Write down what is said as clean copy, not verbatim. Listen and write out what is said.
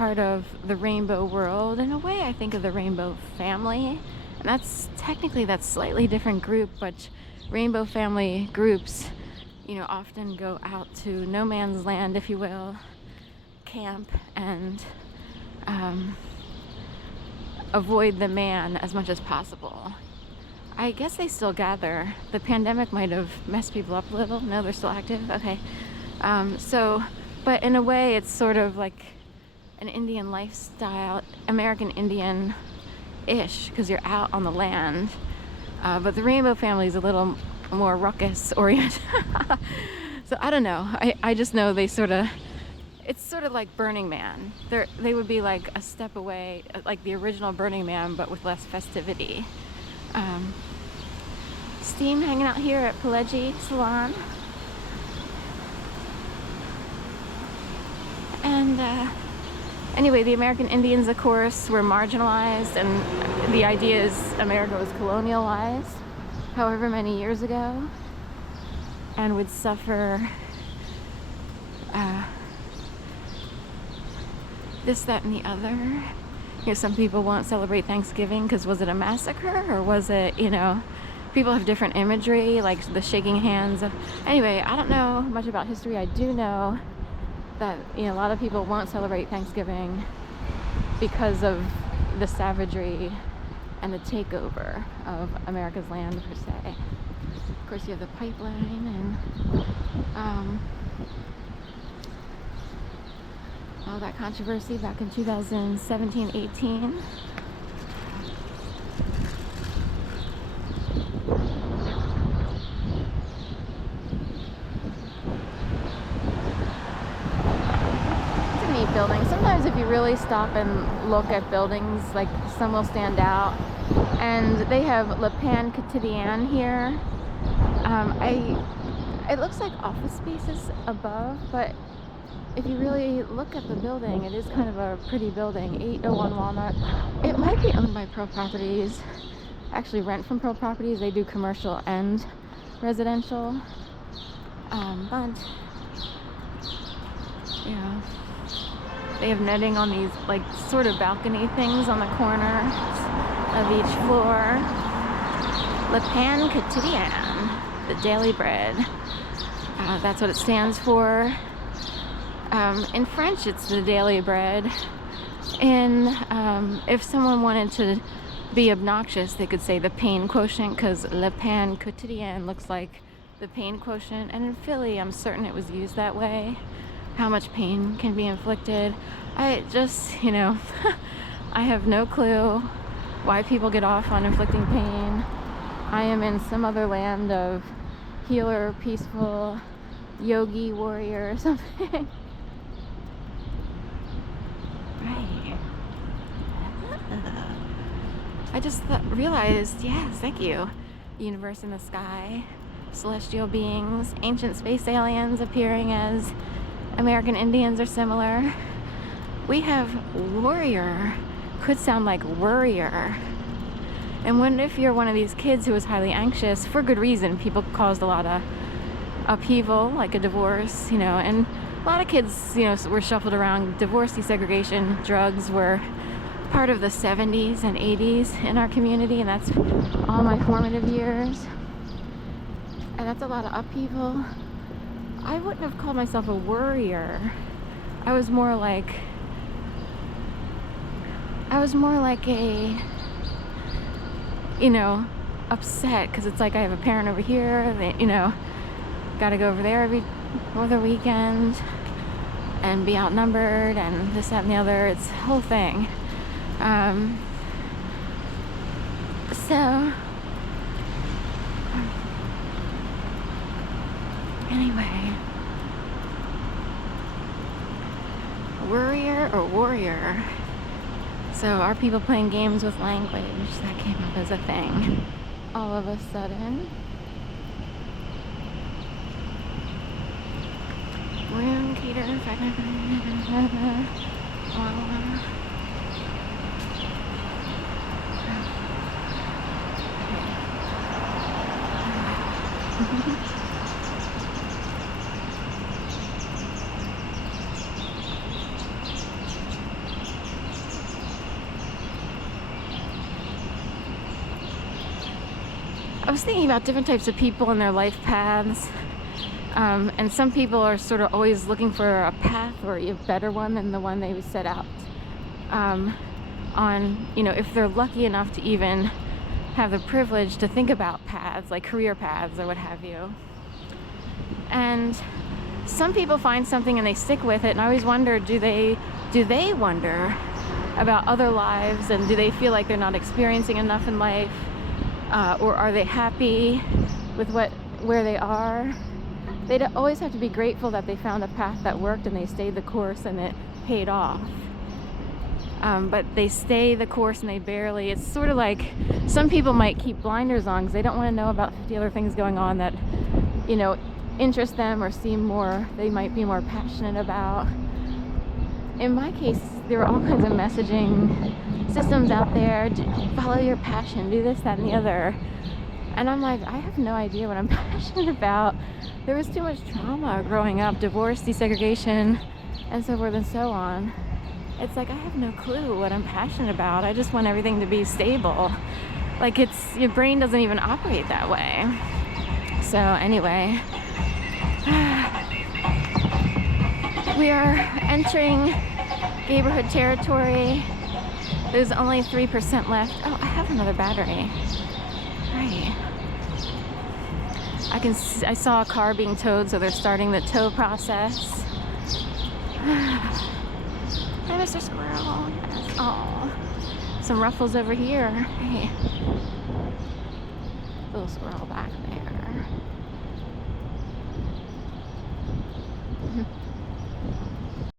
part of the rainbow world. In a way, I think of the rainbow family, and that's slightly different group, but rainbow family groups, you know, often go out to no man's land, if you will, camp, and avoid the man as much as possible. I guess they still gather. The pandemic might have messed people up a little. No, they're still active. Okay. But in a way, it's sort of like an Indian lifestyle, American Indian-ish, because you're out on the land. But the rainbow family is a little more ruckus oriented. So I don't know. I just know it's sort of like Burning Man. They would be like a step away, like the original Burning Man, but with less festivity. Steam hanging out here at PHLTV Salon. And anyway, the American Indians, of course, were marginalized, and the idea is America was colonialized however many years ago, and would suffer this, that, and the other. You know, some people won't celebrate Thanksgiving because was it a massacre, or was it, you know, people have different imagery, like the shaking hands of, anyway, I don't know much about history. I do know that, you know, a lot of people won't celebrate Thanksgiving because of the savagery and the takeover of America's land, per se. Of course, you have the pipeline and all that controversy back in 2017-18. Buildings. Sometimes if you really stop and look at buildings, like some will stand out, and they have Le Pan Quotidien here. It looks like office spaces above, but if you really look at the building, it is kind of a pretty building. 801 Walnut. It might be owned by Pearl Properties. Actually rent from Pearl Properties. They do commercial and residential. But yeah. They have netting on these, like, sort of balcony things on the corner of each floor. Le Pan Quotidien, the daily bread. That's what it stands for. In French, it's the daily bread. If someone wanted to be obnoxious, they could say the pain quotient, because Le Pan Quotidien looks like the pain quotient. And in Philly, I'm certain it was used that way. How much pain can be inflicted. I just, you know, I have no clue why people get off on inflicting pain. I am in some other land of healer, peaceful, yogi, warrior, or something. Right. I just realized, yes, thank you. Universe in the sky, celestial beings, ancient space aliens appearing as American Indians are similar. We have warrior, could sound like worrier. And what if you're one of these kids who was highly anxious, for good reason? People caused a lot of upheaval, like a divorce, you know, and a lot of kids, you know, were shuffled around. Divorce, desegregation, drugs were part of the 70s and 80s in our community, and that's all my formative years. And that's a lot of upheaval. I wouldn't have called myself a worrier. I was more like a, you know, upset, because it's like I have a parent over here, they, you know, gotta go over there every other weekend and be outnumbered and this, that, and the other. It's the whole thing. So anyway, worrier or warrior. So are people playing games with language? That came up as a thing all of a sudden. Room cater 5. I was thinking about different types of people and their life paths. And some people are sort of always looking for a path or a better one than the one they set out on, you know, if they're lucky enough to even have the privilege to think about paths, like career paths or what have you. And some people find something and they stick with it, and I always wonder, do they wonder about other lives, and do they feel like they're not experiencing enough in life, or are they happy with where they are? They'd always have to be grateful that they found a path that worked and they stayed the course and it paid off. But they stay the course and they barely, it's sort of like some people might keep blinders on because they don't want to know about 50 other things going on that, you know, interest them or seem more, they might be more passionate about. In my case, there were all kinds of messaging systems out there, follow your passion, do this, that, and the other. And I'm like, I have no idea what I'm passionate about. There was too much trauma growing up, divorce, desegregation, and so forth and so on. It's like, I have no clue what I'm passionate about. I just want everything to be stable. Like, it's, your brain doesn't even operate that way. So anyway, we are entering neighborhood territory. There's only 3% left. Oh, I have another battery. Right. I saw a car being towed, so they're starting the tow process. Hi, Mr. Squirrel. Yes. Oh, some ruffles over here. Hey, little squirrel back there.